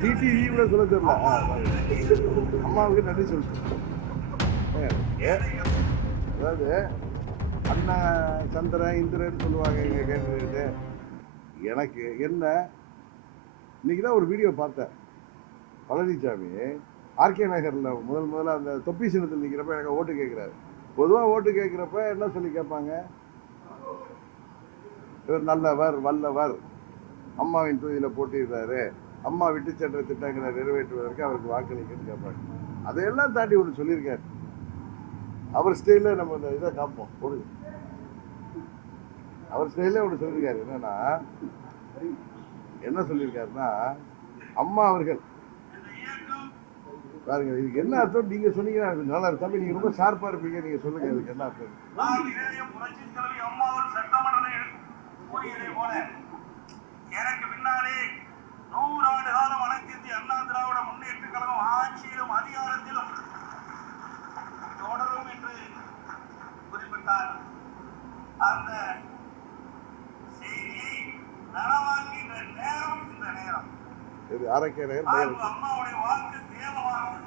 TTV கூட சொல்ல தெரியல. அம்மாவுக்கு நன்றி சொல்லிட்டு அதாவது அண்ணா சந்திரன் இந்திரன் சொல்லுவாங்க இங்கே கேட்டுக்கிட்டு. எனக்கு என்ன இன்னைக்கு தான் ஒரு வீடியோ பார்த்தேன். பழனிசாமி ஆர்கே நகரில் முதல் முதல்ல அந்த தொப்பி சின்னத்தில் நிற்கிறப்ப எனக்கு ஓட்டு கேட்குறாரு பொதுவாக ஓட்டு கேட்குறப்ப என்ன சொல்லி கேட்பாங்க? இவர் நல்லவர் வல்லவர். அம்மாவின் தொகுதியில் போட்டியிடுறாரு அம்மா விட்டு சென்ற திட்டங்களை நிறைவேற்றுவதற்கு அவருக்கு வாக்களிக்கன்னு கேட்பாங்க அதையெல்லாம் தாண்டி ஒன்று சொல்லியிருக்காரு. அவர் ஸ்டைலில் நம்ம இந்த இதை காப்போம். போடுங்க அவர் ஸ்டைலில் ஒன்று சொல்லியிருக்காரு. என்னன்னா என்ன சொல்லியிருக்காருன்னா அம்மா அவர்கள் பாருங்க இதுக்கு என்ன அர்த்தம்? நீங்க சொன்னீங்கன்னா எனக்கு நல்லா இருக்கும். தம்பி நீங்க ரொம்ப ஷார்ப்பா இருப்பீங்க. நீங்க சொல்லுங்க இதுக்கு என்ன அர்த்தம்? எனக்கு பின்னாலே நூறாண்டு காலம் அனைத்து இந்திய அண்ணா திராவிட முன்னேற்ற கழகம் ஆட்சியிலும் அதிகாரத்திலும் தொடரும் என்று குறிப்பிட்டார். அந்த செய்தியை நனவாக்குகின்ற நேரம் இந்த நேரம். அம்மாவுடைய வாக்கு தேவவாக்கு.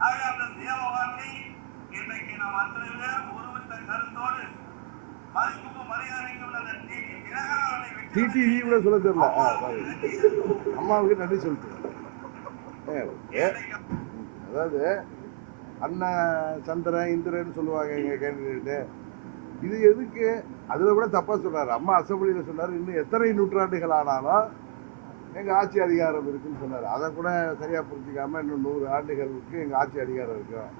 ஆக அந்த தேவ வாக்கை இன்றைக்கு நாம் அத்தனை பேர் தினகரனை டிடிவி கூட சொல்ல தெரியல. அம்மாவுக்கு நன்றி சொல்லிட்டு. அதாவது அண்ணன் சந்திரன் இந்திரன் சொல்லுவாங்க எங்கள் கேண்டிடேட்டு. இது எதுக்கு? அதில் கூட தப்பாக சொன்னார் அம்மா அசம்பிளியில் சொன்னார். இன்னும் எத்தனை நூற்றாண்டுகள் ஆனாலும் எங்கள் ஆட்சி அதிகாரம் இருக்குன்னு சொன்னார். அதை கூட சரியாக புரிஞ்சிக்காமல் இன்னும் நூறு ஆண்டுகளுக்கு எங்கள் ஆட்சி அதிகாரம் இருக்கும்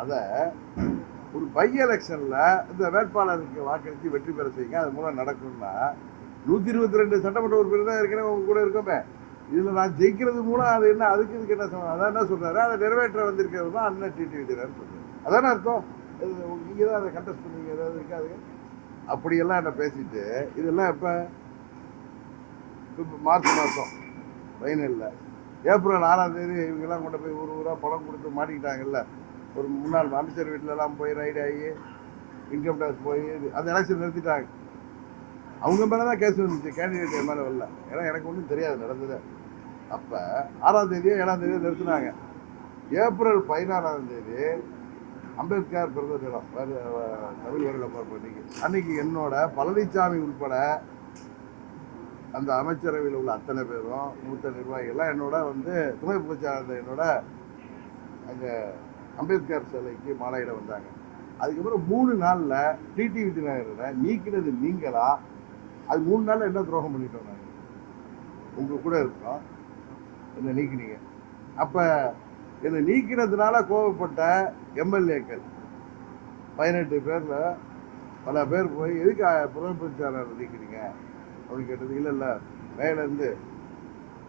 அதை ஒரு பை எலெக்ஷனில் இந்த வேட்பாளருக்கு வாக்களித்து வெற்றி பெற செய்யுங்க. அது மூலம் நடக்கும்னா நூற்றி இருபத்தி ரெண்டு சட்டமன்ற உறுப்பினர் தான் ஏற்கனவே உங்க கூட இருக்கோமே. இதில் நான் ஜெயிக்கிறது மூலம் அது என்ன அதுக்கு இதுக்கு என்ன சம்பந்தம் அதான் என்ன சொல்கிறாரு அதை நிறைவேற்ற வந்திருக்கிறது தான் அண்ணன் டிடி விஜயன் சொல்கிறார் அதானே அர்த்தம்? நீங்கள் தான் அதை கண்டஸ்ட் பண்ணுவீங்க ஏதாவது இருக்காது அப்படியெல்லாம் என்ன பேசிட்டு இதெல்லாம் எப்போ? இப்போ மார்ச் மாதம் ஃபைனலில் ஏப்ரல் ஆறாம் தேதி இவங்கெல்லாம் கொண்டு போய் ஊர் ஊராக பணம் கொடுத்து மாட்டிக்கிட்டாங்கல்ல. ஒரு முன்னாள் அமைச்சர் வீட்டிலலாம் போய் ரைடு ஆகி இன்கம் டேக்ஸ் போய் அந்த எலெக்ஷன் நிறுத்திட்டாங்க. அவங்க மேலே தான் கேஸ் வந்துச்சு கேண்டிடேட் மேலே வரல. ஏன்னா எனக்கு ஒன்றும் தெரியாது நடந்தது. அப்போ ஆறாம் தேதியோ ஏழாம் தேதியோ நிறுத்தினாங்க. ஏப்ரல் பதினாறாம் தேதி அம்பேத்கர் பிறந்த தினம். தமிழ் வருட பிறப்பு அன்னைக்கு. அன்னைக்கு என்னோட பழனிசாமி உட்பட அந்த அமைச்சரவையில் உள்ள அத்தனை பேரும் மூத்த நிர்வாகிகள்லாம் என்னோட வந்து துணை பொதுச்சாளர் என்னோட அங்கே அம்பேத்கர் சிலைக்கு மாலையிட வந்தாங்க. அதுக்கப்புறம் மூணு நாளில் டிடி விதிநகரை நீக்கினது நீங்களா? அது மூணு நாளில் என்ன துரோகம் பண்ணிட்டோம் நாங்கள் உங்கள் கூட இருக்கோம் என்னை நீக்கினீங்க? அப்போ என்னை நீக்கினதுனால கோவப்பட்ட எம்எல்ஏக்கள் பதினெட்டு பேரில் பல பேர் போய் எதுக்கு புலன் பிரச்சாரம் நீக்கிறீங்க அப்படின்னு கேட்டது இல்லை இல்லை மேலேருந்து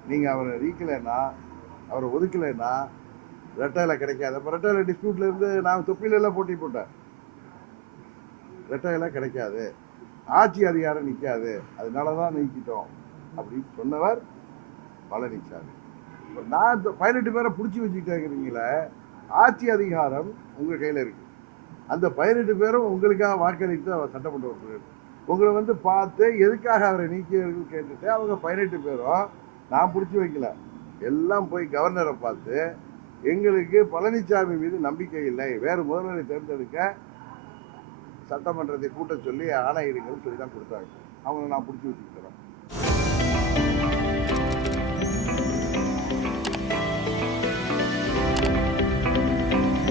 நீங்கள் அவரை நீக்கலைன்னா அவரை ஒதுக்கலைன்னா ரெட்டையில் கிடைக்காது. அப்போ ரெட்டையில் டிஸ்பியூட்லேருந்து நான் தொப்பிலெல்லாம் போட்டி போட்டேன். ரெட்டையில கிடைக்காது. ஆட்சி அதிகாரம் நிற்காது அதனால தான் நீக்கிட்டோம். அப்படின்னு சொன்னவர் பழனிசாமி. இப்போ நான் பதினெட்டு பேரை பிடிச்சி வச்சுக்கிட்டேங்கிறீங்களே ஆட்சி அதிகாரம் உங்கள் கையில் இருக்குது அந்த பதினெட்டு பேரும் உங்களுக்காக வாக்களித்து அவர் சட்டமன்ற உறுப்பினர். உங்களை வந்து பார்த்து எதுக்காக அவரை நீக்கியவர்கள் கேட்டுட்டு அவங்க பதினெட்டு பேரும் நான் பிடிச்சி வைக்கல. எல்லாம் போய் கவர்னரை பார்த்து எங்களுக்கு பழனிசாமி மீது நம்பிக்கை இல்லை. வேறு முதல்வரை தேர்ந்தெடுக்க சட்டமன்றத்தை கூட்ட சொல்லி ஆணையிடுங்கன்னு சொல்லி தான் கொடுத்தாங்க. அவங்க நான் பிடிச்சி வச்சுக்கிறேன்